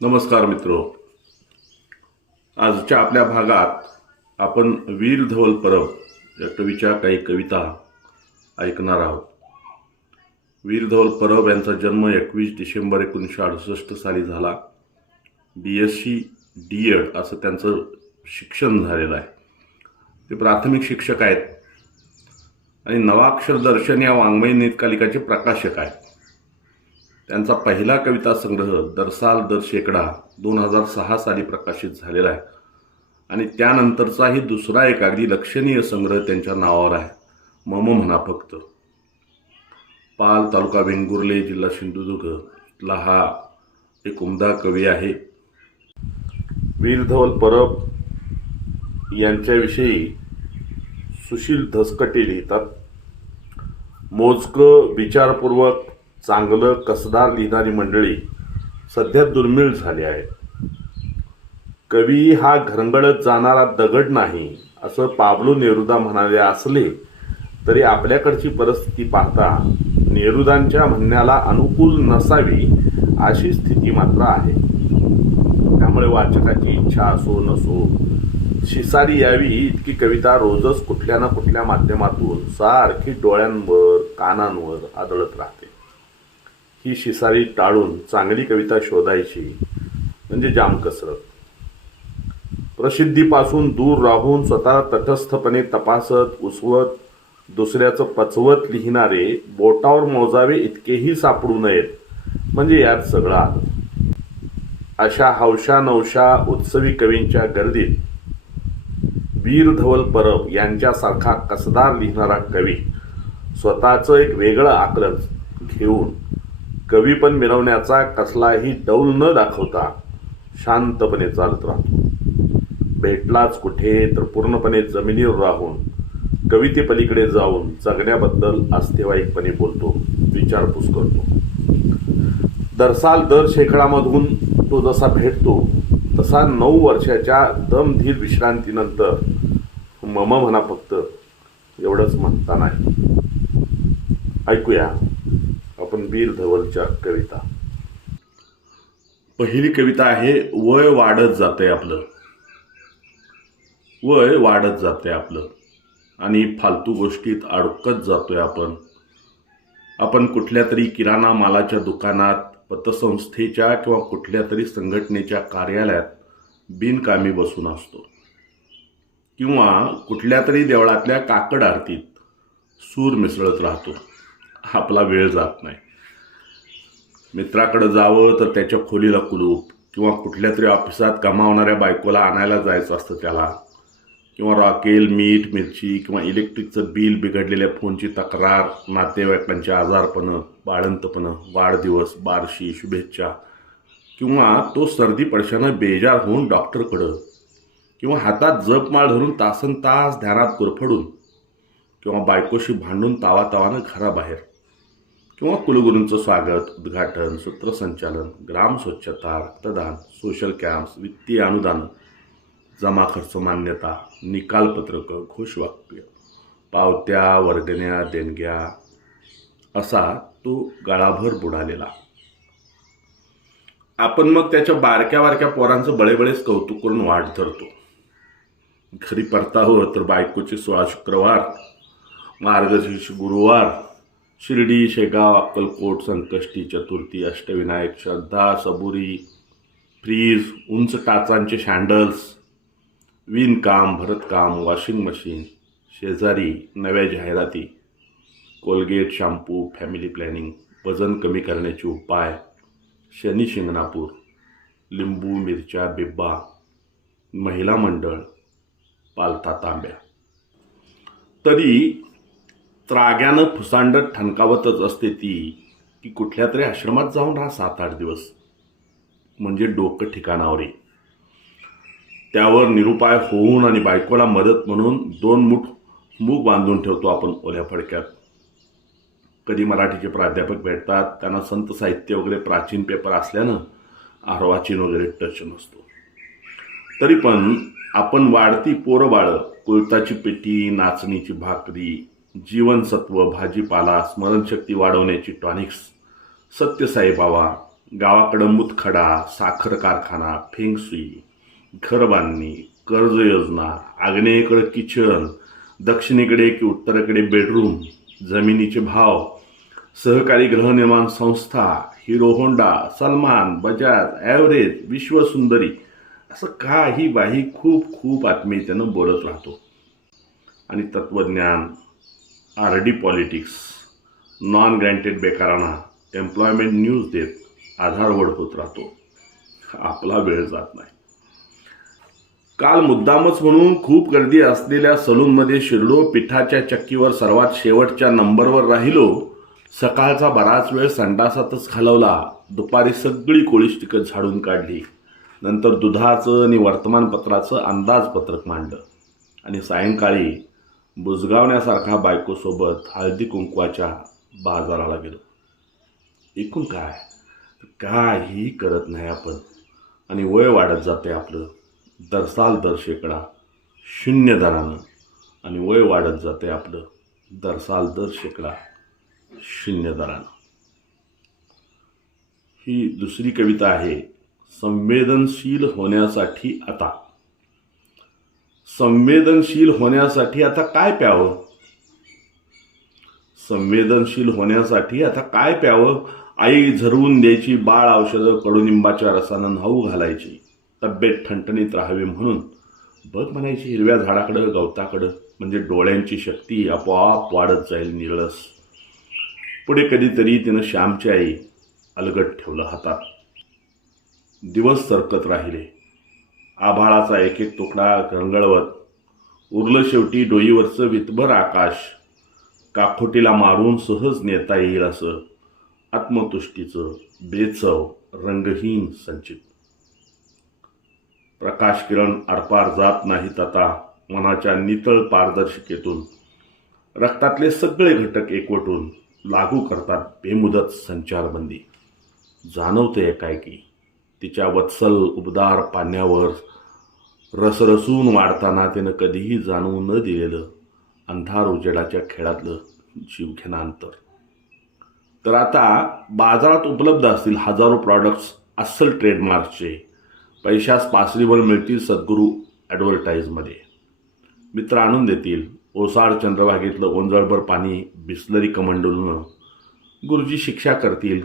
नमस्कार मित्रो. आजच्या आपल्या भागात आपण वीर धवल परब या कवीच्या काही कविता ऐकणार आहोत. वीर धवल परब यांचा जन्म एकवीस डिसेंबर एकोणीसशे अडुसष्ट साली झाला. B S C D Ed असं त्यांचं शिक्षण झालेलं आहे. ते प्राथमिक शिक्षक आहेत. आणि नवाक्षर दर्शन या वाङ्मय नियतकालिकाचे प्रकाशक आहेत. त्यांचा पहिला कविता संग्रह दरसाल दर शेकडा दोन हजार सहा साली प्रकाशित झालेला आहे. आणि त्यानंतरचाही दुसरा एक अगदी लक्षणीय संग्रह त्यांच्या नावावर आहे. मम म्हणा फक्त. पाल तालुका वेंगुर्ले जिल्हा सिंधुदुर्ग इथला हा एक उमदा कवी आहे. वीरधवल परब यांच्याविषयी सुशील धसकटे लिहितात. मोजकं विचारपूर्वक चांगलं कसदार लिहिणारी मंडळी सध्या दुर्मिळ झाली आहेत कवी हा घरंगडत जाणारा दगड नाही असं पाबलू नेरुदा म्हणाले असले तरी आपल्याकडची परिस्थिती पाहता नेरुदांच्या म्हणण्याला अनुकूल नसावी अशी स्थिती मात्र आहे. त्यामुळे वाचकाची इच्छा असो नसो शिसारी यावी इतकी कविता रोजच कुठल्या ना कुठल्या माध्यमातून सारखी डोळ्यांवर कानांवर आदळत राहते. ही शिसारी टाळून चांगली कविता शोधायची म्हणजे जाम कसरत. प्रसिद्धीपासून दूर राहून स्वतः तटस्थपणे तपासत उसवत दुसऱ्याचं पचवत लिहिणारे बोटावर मोजावे इतकेही सापडू नयेत म्हणजे यात सगळं आलं अशा हौशा नवशा उत्सवी कवींच्या गर्दीत वीर धवल परब यांच्यासारखा कसदार लिहिणारा कवी स्वतःचं एक वेगळं आकलन घेऊन कवी पण मिरवण्याचा कसलाही डौल न दाखवता शांतपणे चालत राहतो. भेटलाच कुठे तर पूर्णपणे जमिनीवर राहून कवितेपलीकडे जाऊन जगण्याबद्दल अस्तेवाईकपणे बोलतो विचारपूस करतो. दरसाल दर शेकडामधून तो जसा भेटतो तसा नऊ वर्षाच्या दमधीर विश्रांतीनंतर मम म्हणा फक्त एवढंच म्हणता नाही. ऐकूया. आपण धवलच्या कविता. पहिली कविता आहे वय वाढत जातंय आपलं. वय वाढत जातंय आपलं. आणि फालतू गोष्टीत अडकत जातोय आपण. आपण कुठल्या तरी किराणा मालाच्या दुकानात पतसंस्थेच्या किंवा कुठल्या तरी संघटनेच्या कार्यालयात बिनकामी बसून असतो. किंवा कुठल्या तरी देवळातल्या काकड आरतीत सूर मिसळत राहतो. आपला वेळ जात नाही. मित्राकडं जावं तर त्याच्या खोलीला कुलूप किंवा कुठल्या तरी ऑफिसात कमावणाऱ्या बायकोला आणायला जायचं असतं त्याला. किंवा रॉकेल मीठ मिरची किंवा इलेक्ट्रिकचं बिल बिघडलेल्या फोनची तक्रार नातेवाईकांचे आजारपणं बाळंतपणं वाढदिवस बारशी शुभेच्छा. किंवा तो सर्दी पडशानं बेजार होऊन डॉक्टरकडं. किंवा हातात जपमाळ धरून तासन तास ध्यानात कुरफडून किंवा बायकोशी भांडून तावा तावानं घराबाहेर. किंवा कुलगुरूंचं स्वागत उद्घाटन सूत्रसंचालन ग्राम स्वच्छता रक्तदान सोशल कॅम्प्स वित्तीय अनुदान जमा खर्च मान्यता निकालपत्रकं घोषवाक्य पावत्या वर्गण्या देणग्या असा तो गळाभर बुडालेला. आपण मग त्याच्या बारक्या बारक्या पोरांचं बळेबळेच कौतुक करून वाट धरतो. घरी परतावं तर बायकोचे सोळा शुक्रवार मार्गशीर्ष गुरुवार शिर्डी शेगाव अक्कलकोट संकष्टी चतुर्थी अष्टविनायक श्रद्धा सबुरी फ्रीज उंच टाचांचे शँडल्स विणकाम भरतकाम वॉशिंग मशीन शेजारी नव्या जाहिराती कोलगेट शॅम्पू फॅमिली प्लॅनिंग वजन कमी करण्याचे उपाय शनी शिंगणापूर लिंबू मिरच्या बिब्बा महिला मंडळ पालथा तांब्या. तरी त्राग्यानं फुसांडत ठणकावतच असते ती की कुठल्या तरी आश्रमात जाऊन राहा सात आठ दिवस. म्हणजे डोकं ठिकाणावर. ये त्यावर निरुपाय होऊन आणि बायकोला मदत म्हणून दोन मुठ मूग बांधून ठेवतो आपण ओल्या फडक्यात. कधी मराठीचे प्राध्यापक भेटतात त्यांना संत साहित्य वगैरे प्राचीन पेपर असल्यानं आर्वाचीन वगैरे टच नसतो. तरी पण आपण वाढती पोरं बाळं कुळताची पेटी नाचणीची भाकरी जीवनसत्व भाजीपाला स्मरणशक्ती वाढवण्याची टॉनिक्स सत्यसाई बाबा गावाकडं मुतखडा साखर कारखाना फेंगसुई घर बांधणी कर्ज योजना आग्नेयेकडे किचन दक्षिणेकडे की उत्तरेकडे बेडरूम जमिनीचे भाव सहकारी गृहनिर्माण संस्था Hero Honda Salman Bajaj average विश्वसुंदरी असं काही बाही खूप खूप आत्मीयतेनं बोलत राहतो. आणि तत्त्वज्ञान R D politics non granted बेकारांना employment news देत. आधार होत राहतो. आपला वेळ जात नाही. काल मुद्दामच म्हणून खूप गर्दी असलेल्या सलूनमध्ये शिरलो पिठाच्या चक्कीवर सर्वात शेवटच्या नंबरवर राहिलो सकाळचा बराच वेळ संडासातच घालवला दुपारी सगळी कोळिष्टिकं झाडून काढली. नंतर दुधाचं आणि वर्तमानपत्राचं अंदाजपत्रक मांडलं. आणि सायंकाळी बुजगावण्यासारखा बायकोसोबत हळदी कुंकवाच्या बाजाराला गेलो. एकूण काय? काही करत नाही आपण. आणि वय वाढत जाते आपलं. दरसाल दर शेकडा शून्य दरानं आणि वय वाढत जाते आपलं. दरसाल दर शेकडा शून्य दरानं ही दुसरी कविता आहे संवेदनशील होण्यासाठी आता. संवेदनशील होण्यासाठी आता काय प्यावं? संवेदनशील होण्यासाठी आता काय प्यावं? आई झरवून द्यायची बाळ औषधं कडुनिंबाच्या रसानं न्हाऊ घालायची तब्येत ठणठणीत राहावी म्हणून. बघ म्हणायची हिरव्या झाडाकडं गवताकडं म्हणजे डोळ्यांची शक्ती आपोआप वाढत जाईल निरळस पुढे कधीतरी तिनं श्यामची आई अलगट ठेवलं हातात. दिवस सरकत राहिले. आभाळाचा एक एक तुकडा घरंगळवत उरलं शेवटी डोईवरचं वितभर आकाश. काखोटीला मारून सहज नेता येईल असं. आत्मतुष्टीचं बेचव रंगहीन संचित. प्रकाश किरण आरपार जात नाहीत आता मनाच्या नितळ पारदर्शिकेतून. रक्तातले सगळे घटक एकवटून लागू करतात बेमुदत संचारबंदी. जाणवते एकाएकी तिच्या वत्सल उबदार पाण्यावर रसरसून वाढताना तिनं कधीही जाणवू न दिलेलं अंधार उजेडाच्या खेळातलं जीवघेणांतर. तर आता बाजारात उपलब्ध असतील हजारो प्रॉडक्ट्स अस्सल ट्रेडमार्कचे पैशास पासरीवर मिळतील सद्गुरू ॲडव्हर्टाईजमध्ये मित्र आणून देतील ओसाड चंद्रभागेतलं ओंजळभर पाणी बिस्लरी कमंडलूनं गुरुजी शिक्षा करतील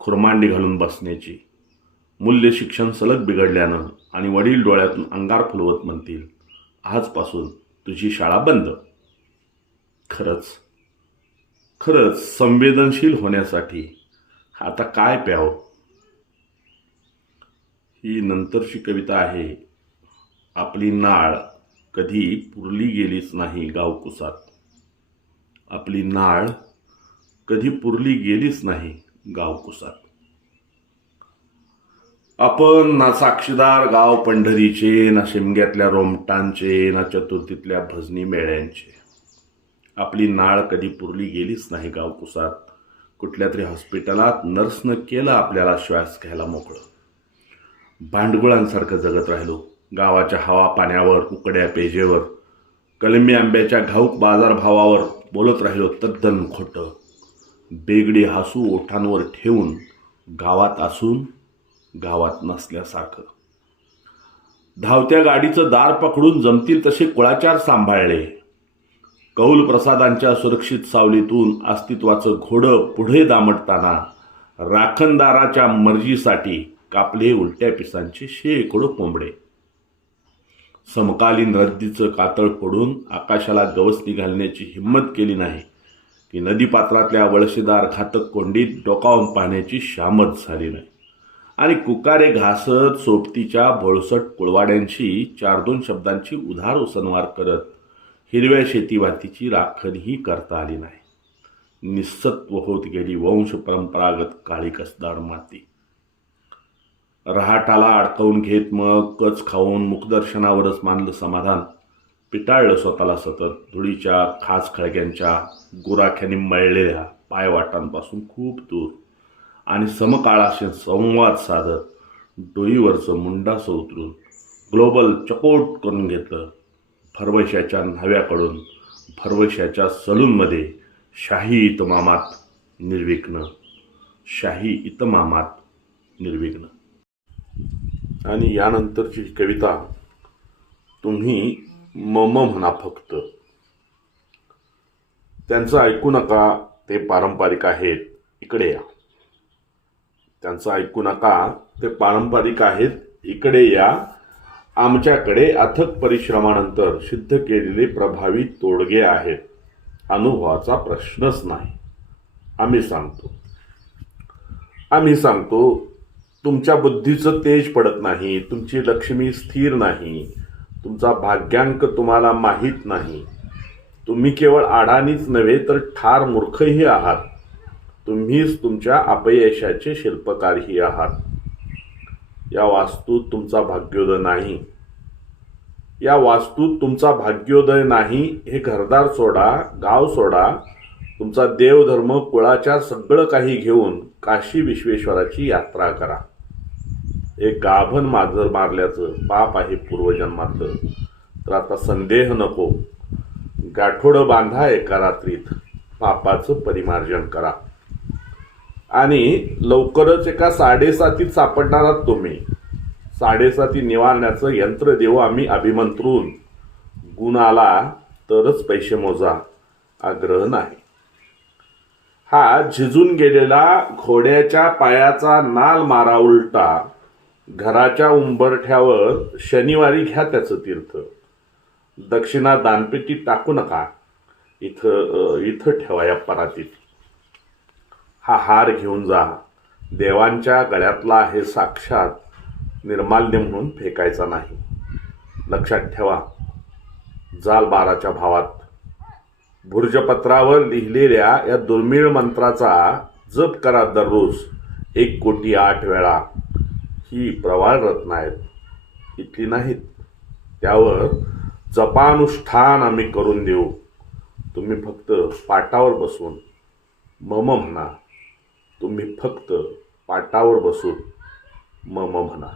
खुरमांडी घालून बसण्याची. मूल्य शिक्षण सलग बिघडल्यानं आणि वडील डोळ्यातून अंगार फुलवत म्हणतील आजपासून तुझी शाळा बंद. खरंच खरंच संवेदनशील होण्यासाठी आता काय प्याव? ही नंतरची कविता आहे आपली नाळ कधी पुरली गेलीच नाही गावकुसात. आपली नाळ कधी पुरली गेलीच नाही गावकुसात. आपण ना साक्षीदार गाव पंढरीचे ना शिमग्यातल्या रोमटांचे ना चतुर्थीतल्या भजनी मेळ्यांचे. आपली नाळ कधी पुरली गेलीच नाही गावकुसात कुठल्या तरी हॉस्पिटलात नर्सनं केलं आपल्याला श्वास घ्यायला मोकळं. भांडगुळांसारखं जगत राहिलो. गावाच्या हवा पाण्यावर उकड्या पेजेवर. कलमी आंब्याच्या घाऊक बाजारभावावर बोलत राहिलो तद्दन खोटं. बेगडी हसू ओठांवर ठेवून गावात असून गावात नसल्यासारखं. धावत्या गाडीचं दार पकडून जमतील तसे कुळाचार सांभाळले. कौल प्रसादांच्या सुरक्षित सावलीतून अस्तित्वाचं घोडं पुढे दामटताना राखणदाराच्या मर्जीसाठी कापले उलट्या पिसांचे शेकडो कोंबडे. समकालीन रद्दीचं कातळ फोडून आकाशाला गवसणी घालण्याची हिंमत केली नाही की नदीपात्रातल्या वळशीदार घातक कोंडीत डोकावून पाहण्याची शामत झाली नाही. आणि कुकारे घासत सोबतीच्या भोळसट कुळवाड्यांशी चार दोन शब्दांची उधार उसनवार करत हिरव्या शेतीवातीची राखणही करता आली नाही. निस्सत्व होत गेली वंश परंपरागत काळी कसदार माती. रहाटाला अडकवून घेत मग कच खाऊन मुखदर्शनावरच मानलं समाधान. पिटाळलं स्वतःला सतत. धुळीच्या खास खळग्यांच्या गुराख्याने मळलेल्या पायवाटांपासून खूप दूर. आणि समकाळाशी संवाद साधत डोईवरचं मुंडासं उतरून ग्लोबल चकोट करून घेतलं. फरवशाच्या न्हाव्याकडून फरवशाच्या सलूनमध्ये शाही इतमामात निर्विघ्न. शाही इतमामात निर्विघ्न. आणि यानंतरची ही कविता तुम्ही मम म्हणा फक्त. त्यांचं ऐकू नका ते पारंपरिक आहेत. इकडे या. त्यांचं ऐकू नका. ते पारंपरिक आहेत. इकडे या. आमच्याकडे अथक परिश्रमानंतर सिद्ध केलेले प्रभावी तोडगे आहेत. अनुभवाचा प्रश्नच नाही. आम्ही सांगतो. आम्ही सांगतो तुमच्या बुद्धीचं तेज पडत नाही तुमची लक्ष्मी स्थिर नाही तुमचा भाग्यांक तुम्हाला माहीत नाही. तुम्ही केवळ आडानीच नव्हे तर ठार मूर्खही आहात. तुम्हीच तुमच्या अपयशाचे शिल्पकारही आहात. या वास्तूत तुमचा भाग्योदय नाही. या वास्तूत तुमचा भाग्योदय नाही हे घरदार सोडा गाव सोडा तुमचा देवधर्म कुळाच्या सगळं काही घेऊन काशी विश्वेश्वराची यात्रा करा. एक गाभण माजर मारल्याचं पाप आहे पूर्वजन्मातलं तर आता संदेह नको. गाठोडं बांधा एका रात्रीत पापाचं परिमार्जन करा. आणि लवकरच एका साडेसातीत सापडणार आहात तुम्ही. साडेसाती निवारण्याचं यंत्र देऊ आम्ही अभिमंत्रून. गुण आला तरच पैसे मोजा. आग्रह नाही. हा झिजून गेलेला घोड्याच्या पायाचा नाल मारा उलटा. घराच्या उंबरठ्यावर शनिवारी घ्या त्याचं तीर्थ. दक्षिणा दानपेटीत टाकू नका. इथं इथं ठेवा या परातीत. हा हार घेऊन जा. देवांच्या गळ्यातला हे साक्षात निर्माल्य म्हणून फेकायचा नाही. लक्षात ठेवा जाल बाराच्या भावात. भुर्जपत्रावर लिहिलेल्या या दुर्मिळ मंत्राचा जप करा दररोज एक कोटी आठ वेळा. ही प्रवाळ रत्न आहेत. इथली नाहीत. त्यावर जपानुष्ठान आम्ही करून देऊ. तुम्ही फक्त पाटावर बसून मम म्हणा. तुम्ही फक्त पाटावर बसून म म्हणा.